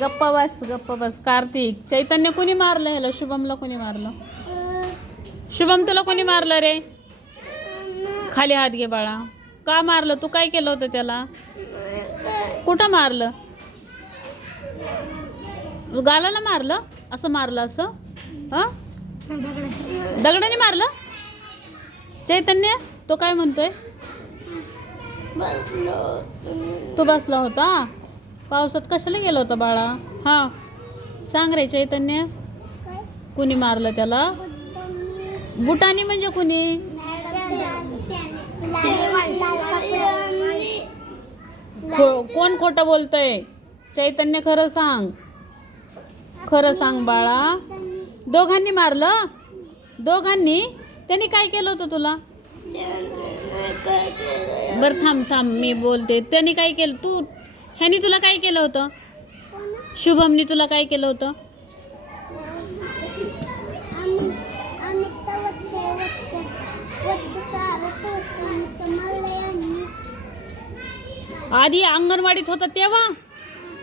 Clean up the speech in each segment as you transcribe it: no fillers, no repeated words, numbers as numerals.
गप्पा बस. कार्तिक, चैतन्य कोणी मारलं ह्याला? शुभमला कोणी मारलं? शुभम तुला कोणी मारलं रे? खाली हात घे बाळा. का मारलं? तू काय केलं होतं त्याला? कुठं मारलं? गालाला मारलं? असं मारलं असं? हा, दगडाने मारलं? चैतन्य तो काय म्हणतोय? तू बसला होता पावसात? कशाला गेला होता बाळा? हा सांग रे चैतन्य, कुणी मारलं त्याला? बुटानी म्हणजे कुणी? कोण खोटं बोलतय? चैतन्य खरं सांग, खरं सांग बाळा. दोघांनी मारलं? दोघांनी? त्यांनी काय केलं होतं तुला? बरं थांब मी बोलते. त्यांनी काय केलं? ह्यानी तुला काय केलं होतं? शुभमनी तुला काय केलं होतं? आधी अंगणवाडीत होता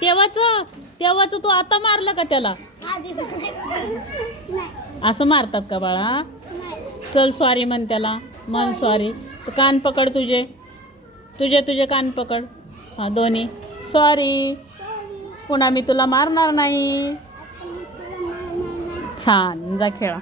तेव्हाच तू आता मारलं का त्याला? असं मारतात का बाळा? चल सॉरी म्हण त्याला, मन सॉरी. कान पकड तुझे कान पकड. हा दोन्ही सॉरी. पुन्हा मी तुला मारणार नाही. छान, जा खेळा.